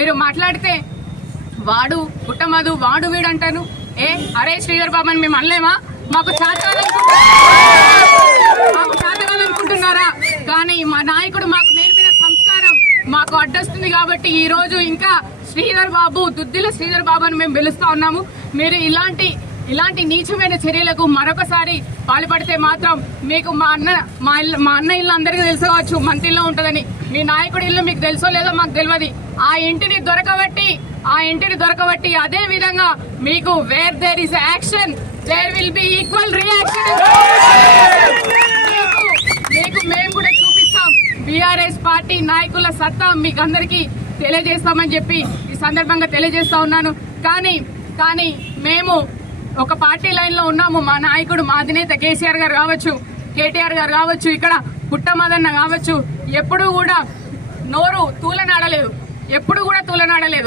మీరు మాట్లాడితే వాడు పుట్టమదు వాడు వీడు అంటాను. అరే శ్రీధర్ బాబు అని మేము అనలేమా? మాకు చాతగాలనుకుంటున్నారా? కానీ మా నాయకుడు మాకు నేర్పిన సంస్కారం మాకు అడ్డొస్తుంది కాబట్టి ఈ రోజు ఇంకా శ్రీధర్ బాబు, దుద్దిల శ్రీధర్ బాబు అని మేము పిలుస్తా ఉన్నాము. మీరు ఇలాంటి నీచమైన చర్యలకు మరొకసారి పాల్పడితే మాత్రం మీకు మా అన్న ఇల్లు అందరికీ తెలుసుకోవచ్చు, మంత్రిలో ఉంటుందని. మీ నాయకుడి ఇల్లు మీకు తెలుసో లేదో మాకు తెలియదు. ఆ ఇంటిని దొరకబట్టి అదే విధంగా మీకు where there is action there will be equal reaction. మీకు మేము కూడా చూపిస్తాం. బీఆర్ఎస్ పార్టీ నాయకుల సత్తా మీకు అందరికీ తెలియజేస్తామని చెప్పి ఈ సందర్భంగా తెలియజేస్తా ఉన్నాను. కానీ మేము ఒక పార్టీ లైన్ లో ఉన్నాము. మా నాయకుడు, మా అధినేత కేసీఆర్ గారు కావచ్చు, కేటీఆర్ గారు కావచ్చు, ఇక్కడ పుట్టమదన్న కావచ్చు, ఎప్పుడు కూడా నోరు తూలనాడలేదు.